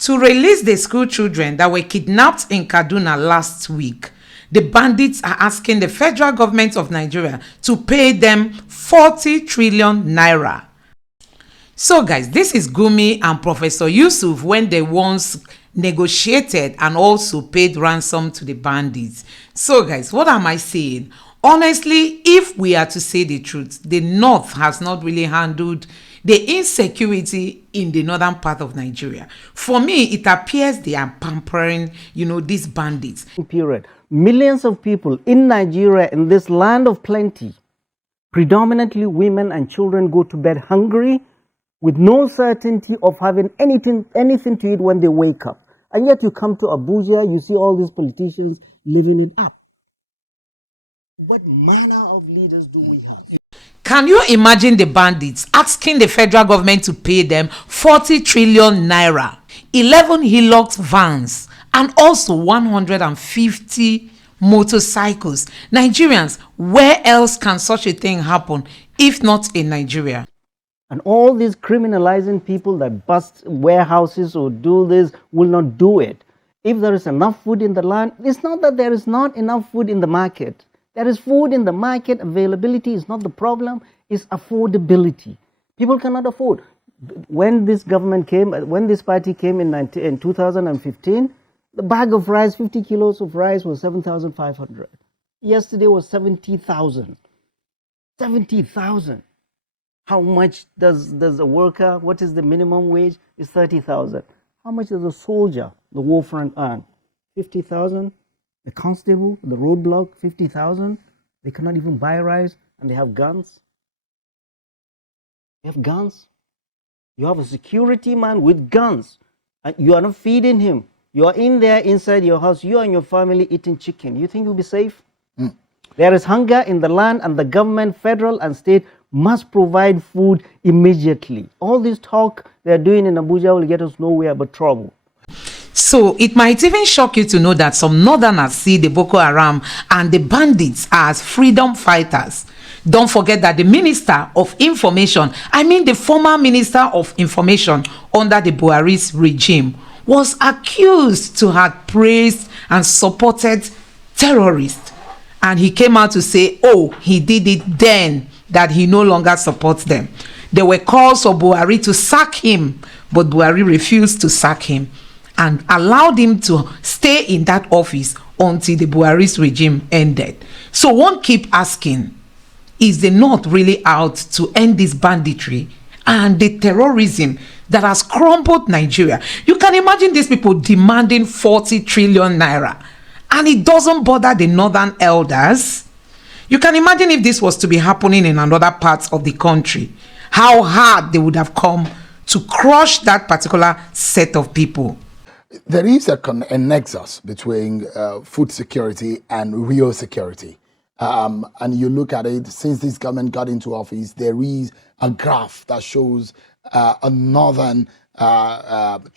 To release the school children that were kidnapped in Kaduna last week, the bandits are asking the federal government of Nigeria to pay them 40 trillion naira. So guys, this is Gumi and Professor Yusuf when they once negotiated and also paid ransom to the bandits. So guys, what am I saying? Honestly, if we are to say the truth, the North has not really handled the insecurity in the northern part of Nigeria. For me, it appears they are pampering, these bandits. Period. Millions of people in Nigeria, in this land of plenty, predominantly women and children, go to bed hungry with no certainty of having anything to eat when they wake up. And yet you come to Abuja, you see all these politicians living it up. What manner of leaders do we have? Can you imagine the bandits asking the federal government to pay them 40 trillion naira, 11 Hilux vans, and also 150 motorcycles? Nigerians, where else can such a thing happen if not in Nigeria? And all these criminalizing people that bust warehouses or do this will not do it. If there is enough food in the land, it's not that there is not enough food in the market. There is food in the market. Availability is not the problem, it's affordability. People cannot afford. When this government came, when this party came in 2015, the bag of rice, 50 kilos of rice, was 7,500. Yesterday was 70,000. 70,000. How much does a worker, what is the minimum wage? It's 30,000. How much does a soldier, the war front, earn? 50,000. The constable, the roadblock, 50,000. They cannot even buy rice, and they have guns. They have guns. You have a security man with guns, and you are not feeding him. You are in there inside your house, you and your family eating chicken. You think you'll be safe? There is hunger in the land, and the government, federal and state, must provide food immediately. All this talk they're doing in Abuja will get us nowhere but trouble. So it might even shock you to know that some northerners see the Boko Haram and the bandits as freedom fighters. Don't forget that the Minister of Information, the former Minister of Information under the Buhari's regime, was accused to have praised and supported terrorists. And he came out to say, he did it then, that he no longer supports them. There were calls for Buhari to sack him, but Buhari refused to sack him and allowed him to stay in that office until the Buhari's regime ended. So one keep asking, is the North really out to end this banditry and the terrorism that has crumbled Nigeria? You can imagine these people demanding 40 trillion naira, and it doesn't bother the northern elders. You can imagine if this was to be happening in another parts of the country, how hard they would have come to crush that particular set of people. There is a nexus between food security and real security. And you look at it, since this government got into office, there is a graph that shows a northern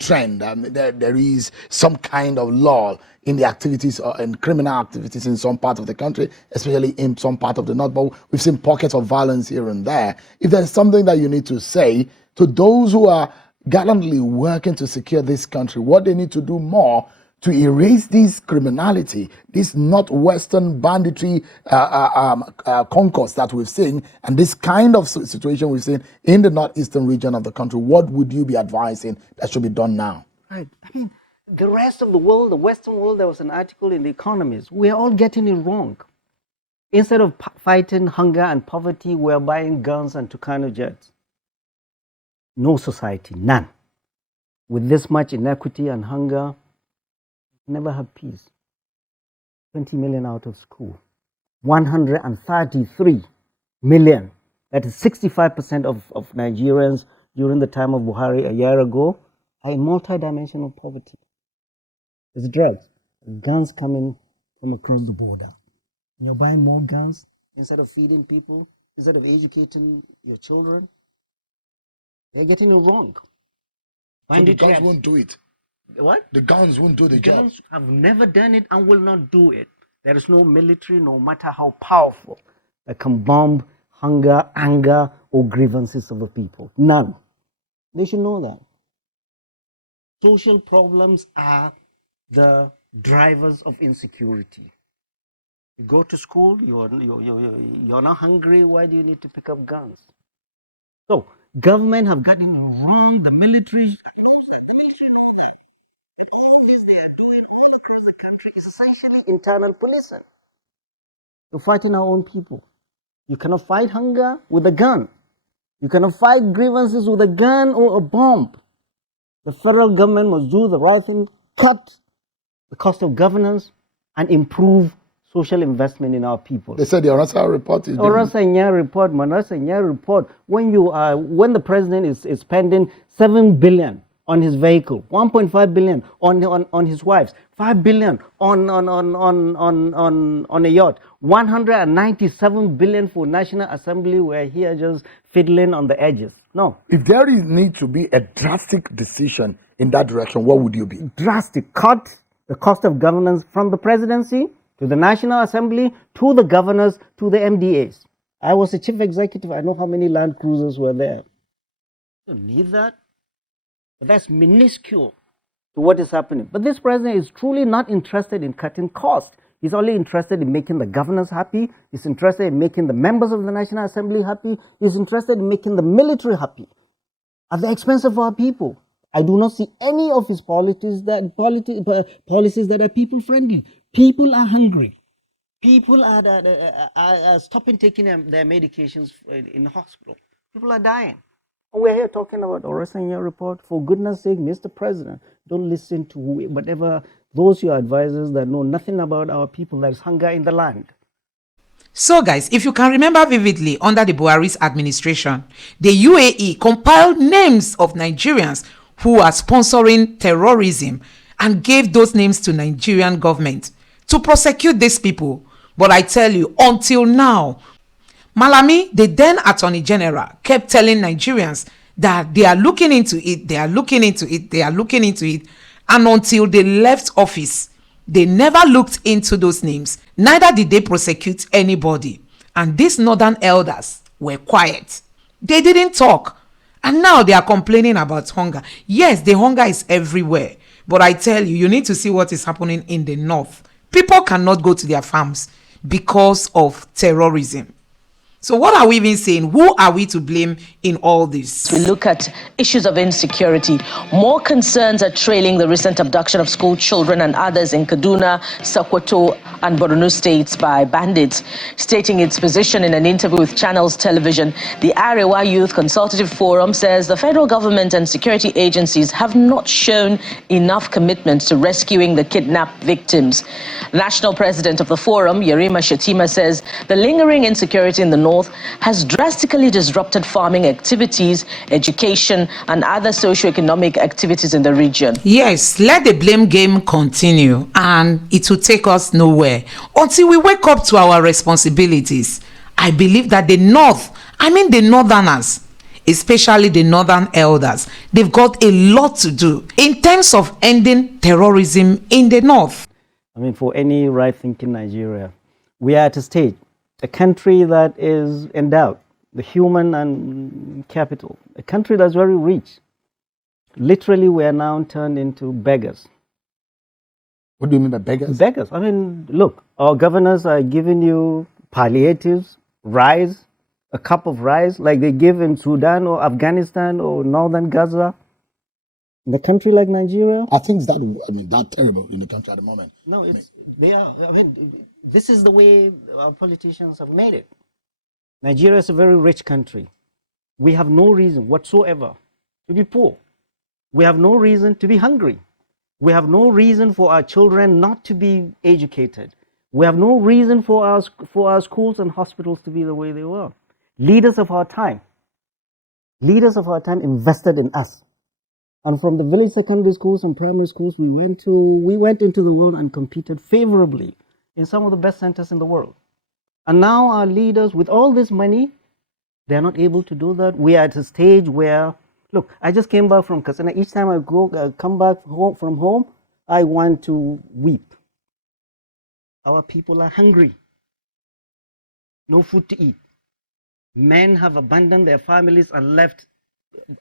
trend. There is some kind of lull in the activities and criminal activities in some part of the country, especially in some part of the north. But we've seen pockets of violence here and there. If there's something that you need to say to those who are gallantly working to secure this country, what they need to do more to erase this criminality, this northwestern banditry concourse that we've seen, and this kind of situation we've seen in the northeastern region of the country, what would you be advising that should be done now? Right. The rest of the world, the Western world, there was an article in The Economist. We're all getting it wrong. Instead of fighting hunger and poverty, we're buying guns and Tucano jets. No society, none, with this much inequity and hunger, never have peace. 20 million out of school. 133 million, that is 65% of Nigerians during the time of Buhari a year ago, are in multidimensional poverty. There's drugs, guns coming from across the border. And you're buying more guns instead of feeding people, instead of educating your children. They're getting it wrong. So the guns won't do it. What? The guns won't do the job. Guns have never done it and will not do it. There is no military, no matter how powerful, that can bomb hunger, anger, or grievances of the people. None. They should know that. social problems are the drivers of insecurity. You go to school, you're not hungry, why do you need to pick up guns? So, government have gotten wrong, the military knows that, the military know that. All this they are doing all across the country is essentially internal policing. You're fighting our own people. You cannot fight hunger with a gun. You cannot fight grievances with a gun or a bomb. The federal government must do the right thing, cut the cost of governance, and improve social investment in our people. They said the Orasa report is report. When the president is spending 7 billion on his vehicle, 1.5 billion on his wives, 5 billion on a yacht, 197 billion for National Assembly. We're here just fiddling on the edges. No. If there is need to be a drastic decision in that direction, what would you be? Drastic. Cut the cost of governance from the presidency to the National Assembly to the governors to the MDAs. I was a chief executive. I know how many land cruisers were there. You don't need that. But that's minuscule to what is happening. But this president is truly not interested in cutting costs. He's only interested in making the governors happy. He's interested in making the members of the National Assembly happy. He's interested in making the military happy at the expense of our people. I do not see any of his policies that are people friendly. People are hungry. People are stopping taking their medications in the hospital. People are dying. And we're here talking about the Orasanya report. For goodness sake, Mr. President, don't listen to whatever those your advisors that know nothing about our people. There's hunger in the land. So guys, if you can remember vividly, under the Buhari's administration, the UAE compiled names of Nigerians who are sponsoring terrorism and gave those names to Nigerian government to prosecute these people. But I tell you, until now, Malami, the then Attorney General, kept telling Nigerians that they are looking into it, they are looking into it, they are looking into it. And until they left office, they never looked into those names. Neither did they prosecute anybody. And these northern elders were quiet. They didn't talk. And now they are complaining about hunger. Yes, the hunger is everywhere. But I tell you, you need to see what is happening in the north. People cannot go to their farms because of terrorism. So what are we even saying? Who are we to blame in all this? We look at issues of insecurity. More concerns are trailing the recent abduction of school children and others in Kaduna, Sokoto, and Borno states by bandits. Stating its position in an interview with Channels Television, the Arewa Youth Consultative Forum says the federal government and security agencies have not shown enough commitment to rescuing the kidnapped victims. National president of the forum, Yerima Shetima, says the lingering insecurity in the north has drastically disrupted farming activities, education, and other socio-economic activities in the region. Yes, let the blame game continue, and it will take us nowhere until we wake up to our responsibilities. I believe that the northerners, especially the northern elders, they've got a lot to do in terms of ending terrorism in the north. I mean, for any right-thinking Nigeria, we are at a stage, a country that is endowed, the human and capital, a country that's very rich. Literally, we are now turned into beggars. What do you mean by beggars? Beggars. I mean, look, our governors are giving you palliatives, rice, a cup of rice, like they give in Sudan or Afghanistan or northern Gaza. In a country like Nigeria? I think that terrible in the country at the moment. No, they are. I mean, this is the way our politicians have made it. Nigeria is a very rich country. We have no reason whatsoever to be poor. We have no reason to be hungry. We have no reason for our children not to be educated. We have no reason for our schools and hospitals to be the way they were. Leaders of our time invested in us. And from the village secondary schools and primary schools, we went into the world and competed favorably in some of the best centers in the world. And now our leaders, with all this money, they're not able to do that. We are at a stage where, look, I just came back from Katsina. Each time I come back from home, I want to weep. Our people are hungry. No food to eat. Men have abandoned their families and left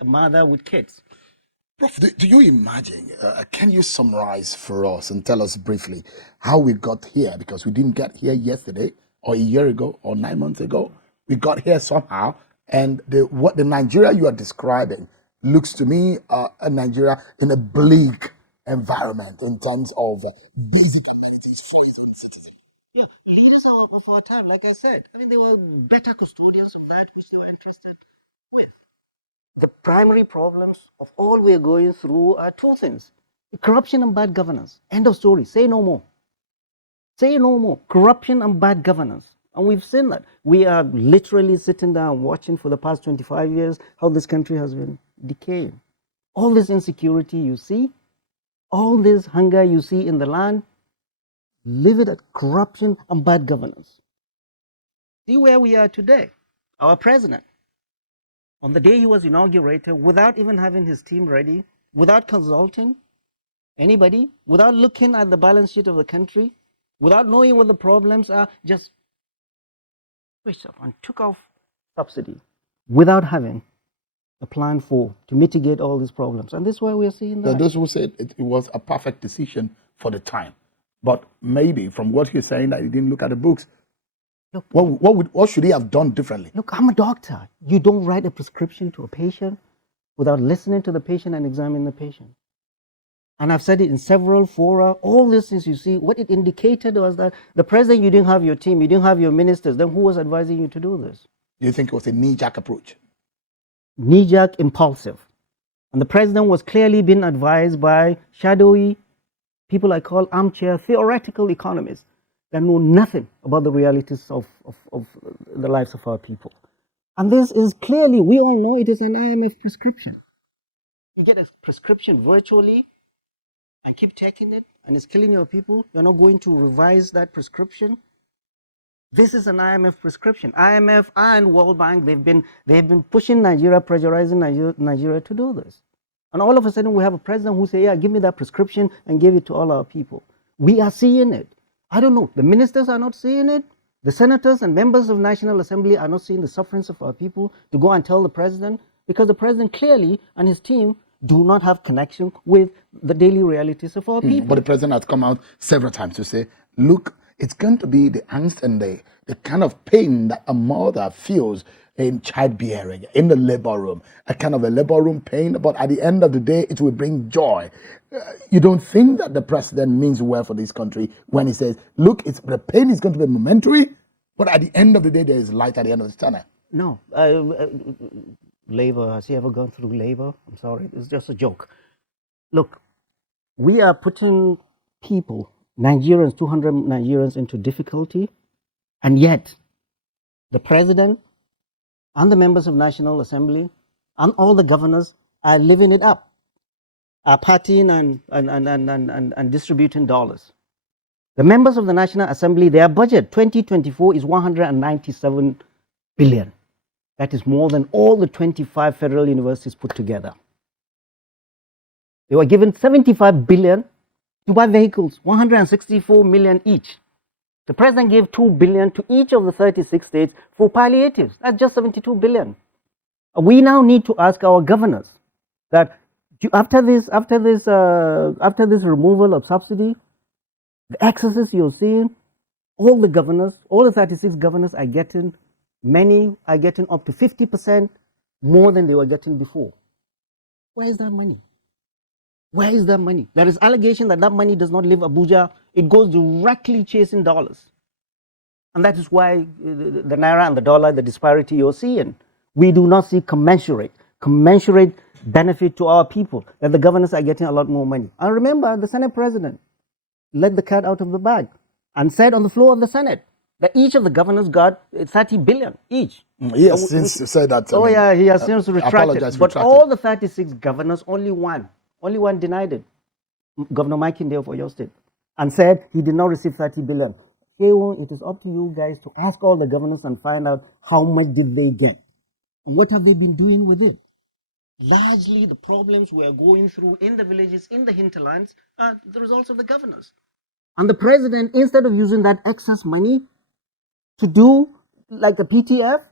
a mother with kids. Prof, do you imagine, can you summarize for us and tell us briefly how we got here? Because we didn't get here yesterday or a year ago or 9 months ago. We got here somehow. And what the Nigeria you are describing looks to me a Nigeria in a bleak environment in terms of basic amenities. Yeah, leaders of our time, like I said, I mean, they were better custodians of that which they were interested with. The primary problems of all we're going through are two things: corruption and bad governance. End of story. Say no more. Say no more. Corruption and bad governance. And we've seen that. We are literally sitting down watching for the past 25 years how this country has been decaying. All this insecurity you see, all this hunger you see in the land, live it at corruption and bad governance. See where we are today. Our president, on the day he was inaugurated, without even having his team ready, without consulting anybody, without looking at the balance sheet of the country, without knowing what the problems are, just switched off and took off subsidy without having a plan to mitigate all these problems. And this is why we're seeing that. Those who said it was a perfect decision for the time. But maybe from what you're saying that he didn't look at the books, Look, what should he have done differently? Look, I'm a doctor. You don't write a prescription to a patient without listening to the patient and examining the patient. And I've said it in several fora. All these things you see, what it indicated was that the president, you didn't have your team, you didn't have your ministers. Then who was advising you to do this? Do you think it was a knee-jerk approach? Knee-jerk, impulsive. And the president was clearly being advised by shadowy people I call armchair theoretical economists that know nothing about the realities of the lives of our people. And this is clearly, we all know it is an IMF prescription. You get a prescription virtually and keep taking it, and it's killing your people. You're not going to revise that prescription. This is an IMF prescription. IMF and World Bank, they've been pushing Nigeria, pressurizing Nigeria to do this. And all of a sudden we have a president who say, yeah, give me that prescription, and give it to all our people. We are seeing it. I don't know, the ministers are not seeing it. The senators and members of National Assembly are not seeing the sufferings of our people to go and tell the president, because the president clearly and his team do not have connection with the daily realities of our people. But the president has come out several times to say, look, it's going to be the angst and the kind of pain that a mother feels in childbearing, in the labor room, a kind of a labor room pain, but at the end of the day, it will bring joy. You don't think that the president means well for this country when he says, look, the pain is going to be momentary, but at the end of the day, there is light at the end of the tunnel. No. Labor, has he ever gone through labor? I'm sorry, it's just a joke. Look, we are putting people, Nigerians, 200 Nigerians into difficulty, and yet the president and the members of National Assembly and all the governors are living it up, are partying and distributing dollars. The members of the National Assembly, their budget 2024 is 197 billion. That is more than all the 25 federal universities put together. They were given 75 billion to buy vehicles, 164 million each. The president gave 2 billion to each of the 36 states for palliatives. That's just 72 billion. We now need to ask our governors that after this removal of subsidy, the excesses you're seeing, all the governors, all the 36 governors are getting, many are getting up to 50% more than they were getting before. Where is that money? Where is that money? There is allegation that that money does not leave Abuja. It goes directly chasing dollars. And that is why the Naira and the dollar, the disparity you're seeing, we do not see commensurate benefit to our people, that the governors are getting a lot more money. And remember, the Senate president let the cat out of the bag and said on the floor of the Senate that each of the governors got 30 billion each. He has since said that. He has since retracted. But all the 36 governors, only one denied it. Governor Mike Indeo for your state, and said he did not receive 30 billion. It is up to you guys to ask all the governors and find out how much did they get. And what have they been doing with it? Largely the problems we're going through in the villages, in the hinterlands, are the results of the governors. And the president, instead of using that excess money to do like the PTF,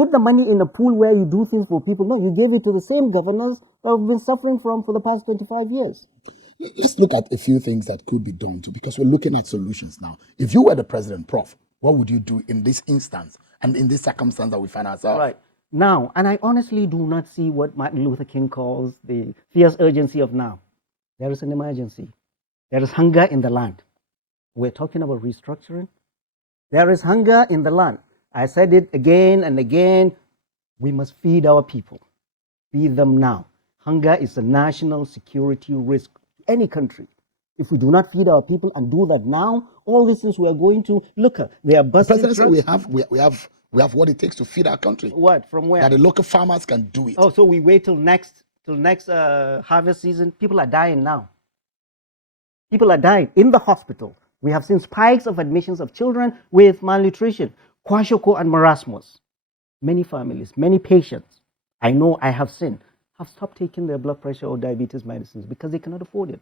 put the money in a pool where you do things for people. No, you gave it to the same governors that have been suffering for the past 25 years. Let's look at a few things that could be done too, because we're looking at solutions now. If you were the president, Prof, what would you do in this instance and in this circumstance that we find ourselves? Right. Now, and I honestly do not see what Martin Luther King calls the fierce urgency of now. There is an emergency. There is hunger in the land. We're talking about restructuring. There is hunger in the land. I said it again and again. We must feed our people. Feed them now. Hunger is a national security risk to any country. If we do not feed our people and do that now, all these things we are going to look at. They are busting. We have what it takes to feed our country. What? From where? That the local farmers can do it. Oh, so we wait till next harvest season. People are dying now. People are dying in the hospital. We have seen spikes of admissions of children with malnutrition, kwashiorkor and marasmus. Many families, many patients, I know I have seen, have stopped taking their blood pressure or diabetes medicines because they cannot afford it.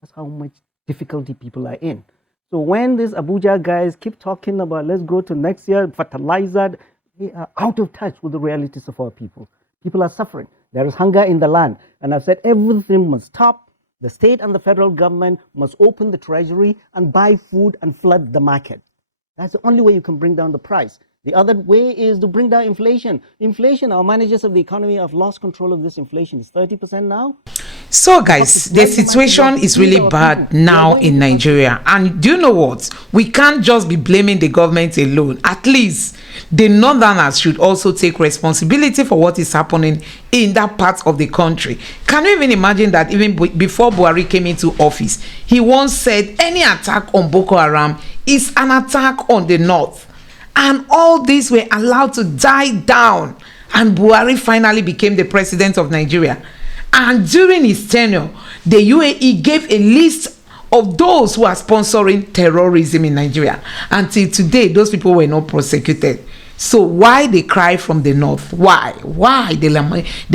That's how much difficulty people are in. So when these Abuja guys keep talking about let's go to next year, fertilizer, they are out of touch with the realities of our people. People are suffering. There is hunger in the land. And I've said everything must stop. The state and the federal government must open the treasury and buy food and flood the market. That's the only way you can bring down the price. The other way is to bring down inflation. Inflation, our managers of the economy have lost control of this inflation. It's 30% now. So guys, the situation is really bad now in Nigeria. And do you know what? We can't just be blaming the government alone. At least the northerners should also take responsibility for what is happening in that part of the country. Can you even imagine that even before Buhari came into office, he once said any attack on Boko Haram is an attack on the north. And all these were allowed to die down. And Buhari finally became the president of Nigeria. And during his tenure, the UAE gave a list of those who are sponsoring terrorism in Nigeria. Until today, those people were not prosecuted. So why the cry from the north? Why? Why the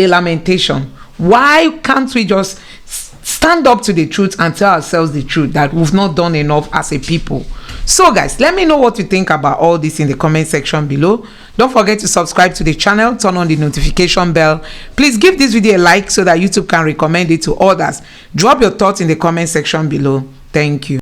lamentation? Why can't we just stand up to the truth and tell ourselves the truth that we've not done enough as a people? So guys, let me know what you think about all this in the comment section below. Don't forget to subscribe to the channel, turn on the notification bell. Please give this video a like so that YouTube can recommend it to others. Drop your thoughts in the comment section below. Thank you.